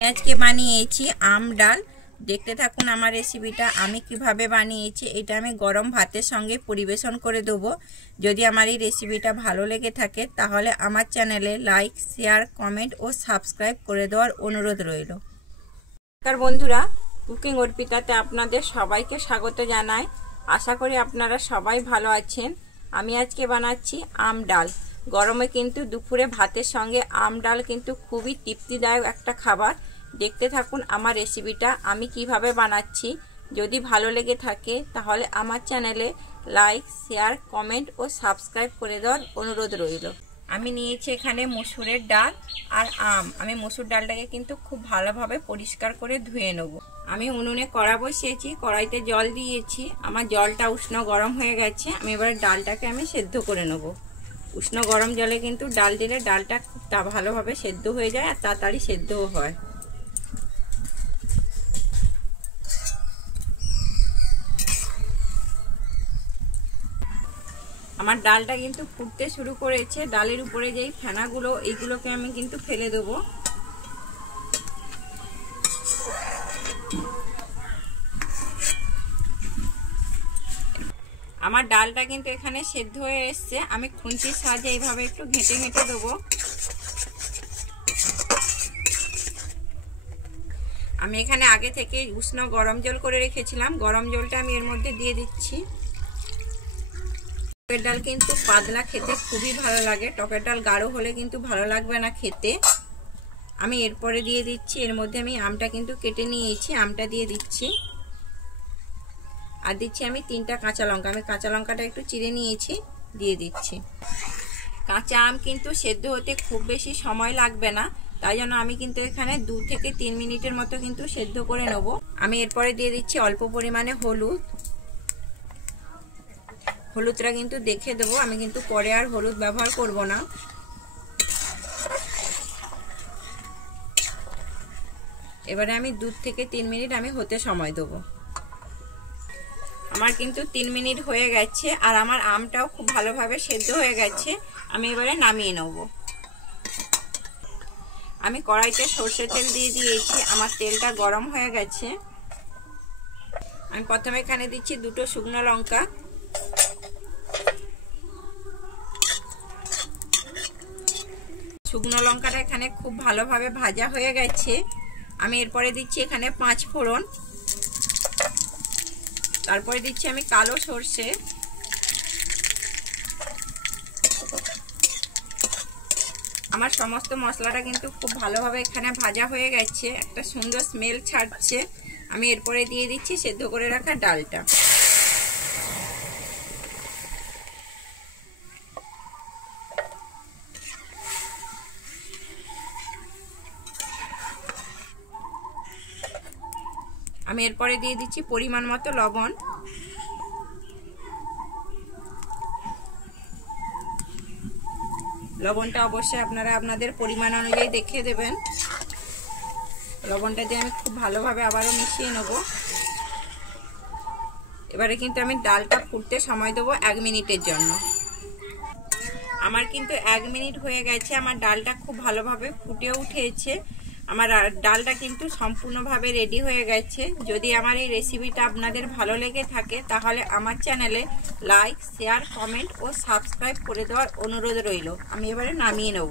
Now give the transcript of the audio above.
আজকে বানিয়েছি আম ডাল। দেখতে থাকুন আমার রেসিপিটা আমি কিভাবে বানিয়েছি। এটা আমি গরম ভাতের সঙ্গে পরিবেশন করে দেবো। যদি আমার এই রেসিপিটা ভালো লেগে থাকে তাহলে আমার চ্যানেলে লাইক, শেয়ার, কমেন্ট ও সাবস্ক্রাইব করে দেওয়ার অনুরোধ রইল। নমস্কার বন্ধুরা, কুকিং অর্পিতাতে আপনাদের সবাইকে স্বাগত জানাই। আশা করি আপনারা সবাই ভালো আছেন। আমি আজকে বানাচ্ছি আম ডাল। গরমে কিন্তু দুপুরে ভাতের সঙ্গে আম ডাল কিন্তু খুবই তৃপ্তিদায়ক একটা খাবার। দেখতে থাকুন আমার রেসিপিটা আমি কিভাবে বানাচ্ছি। যদি ভালো লেগে থাকে তাহলে আমার চ্যানেলে লাইক, শেয়ার, কমেন্ট ও সাবস্ক্রাইব করে দেওয়ার অনুরোধ রইল। আমি নিয়েছি এখানে মসুরের ডাল আর আম। আমি মসুর ডালটাকে কিন্তু খুব ভালোভাবে পরিষ্কার করে ধুয়ে নেব। আমি উনুনে কড়া বসিয়েছি, কড়াইতে জল দিয়েছি। আমার জলটা উষ্ণ গরম হয়ে গেছে। আমি এবার ডালটাকে আমি সেদ্ধ করে নেব। উষ্ণ গরম জলে কিন্তু ডাল দিলে ডালটা খুব ভালোভাবে সেদ্ধ হয়ে যায় আর তাড়াতাড়ি সেদ্ধও হয়। আমার ডালটা কিন্তু ফুটতে শুরু করেছে। ডালের উপরে যেই ফেনাগুলো এইগুলোকে আমি কিন্তু ফেলে দেবো। আমার ডালটা কিন্তু এখানে সেদ্ধ হয়ে এসছে। আমি খুন্তির সাহায্যে এইভাবে একটু ঘেঁটে ঘেঁটে দেবো। আমি এখানে আগে থেকে উষ্ণ গরম জল করে রেখেছিলাম। গরম জলটা আমি এর মধ্যে দিয়ে দিচ্ছি। টকের ডাল কিন্তু পাতলা খেতে খুবই ভালো লাগে। টকের ডাল গাঢ় হলে কিন্তু ভালো লাগবে না খেতে। আমি এরপরে দিয়ে দিচ্ছি, এর মধ্যে আমি আমটা কিন্তু কেটে নিয়েছি, আমটা দিয়ে দিচ্ছি। আর দিচ্ছি আমি 3টা কাঁচা লঙ্কা। আমি কাঁচা লঙ্কাটা একটু চিড়ে নিয়েছি, দিয়ে দিচ্ছি। কাঁচা আম কিন্তু সেদ্ধ হতে খুব বেশি সময় লাগবে না, তাই জন্য আমি কিন্তু এখানে 2 থেকে 3 মিনিটের মতো কিন্তু সেদ্ধ করে নেব। আমি এরপরে দিয়ে দিচ্ছি অল্প পরিমাণে হলুদ। হলুদটা কিন্তু দেখে দেবো, আমি কিন্তু পরে আর হলুদ ব্যবহার করব না। এবারে আমি 2 থেকে 3 মিনিট আমি হতে সময় দেবো। আমার কিন্তু 3 মিনিট হয়ে গেছে আর আমার আমটাও খুব ভালোভাবে সেদ্ধ হয়ে গেছে। আমি এবারে নামিয়ে নেব। আমি কড়াইতে সরষের তেল দিয়ে দিয়েছি। আমার তেলটা গরম হয়ে গেছে। আমি প্রথমে এখানে দিচ্ছি 2টো শুকনো লঙ্কা। শুকনো লঙ্কাটা এখানে খুব ভালোভাবে ভাজা হয়ে গেছে। আমি এরপরে দিচ্ছি এখানে 5 ফোড়ন। তারপরে দিচ্ছি আমি কালো সরষে। আমার সমস্ত মশলাটা কিন্তু খুব ভালোভাবে এখানে ভাজা হয়ে গেছে, একটা সুন্দর স্মেল ছাড়ছে। আমি এরপরে দিয়ে দিচ্ছি সেদ্ধ করে রাখা ডালটা। আমি এরপরে দিয়ে দিচ্ছি পরিমাণ মতো লবণ। লবণটা অবশ্যই আপনারা আপনাদের পরিমাণ অনুযায়ী দেখে দেবেন। লবণটা দিয়ে আমি খুব ভালোভাবে আবারও মিশিয়ে নেব। এবারে কিন্তু আমি ডালটা ফুটতে সময় দেবো 1 মিনিটের জন্য। আমার কিন্তু 1 মিনিট হয়ে গেছে। আমার ডালটা খুব ভালোভাবে ফুটে উঠেছে। আমার ডালটা কিন্তু সম্পূর্ণভাবে রেডি হয়ে গেছে। যদি আমার এই রেসিপিটা আপনাদের ভালো লেগে থাকে তাহলে আমার চ্যানেলে লাইক, শেয়ার, কমেন্ট ও সাবস্ক্রাইব করে দেওয়ার অনুরোধ রইল। আমি এবারে নামিয়ে নেব।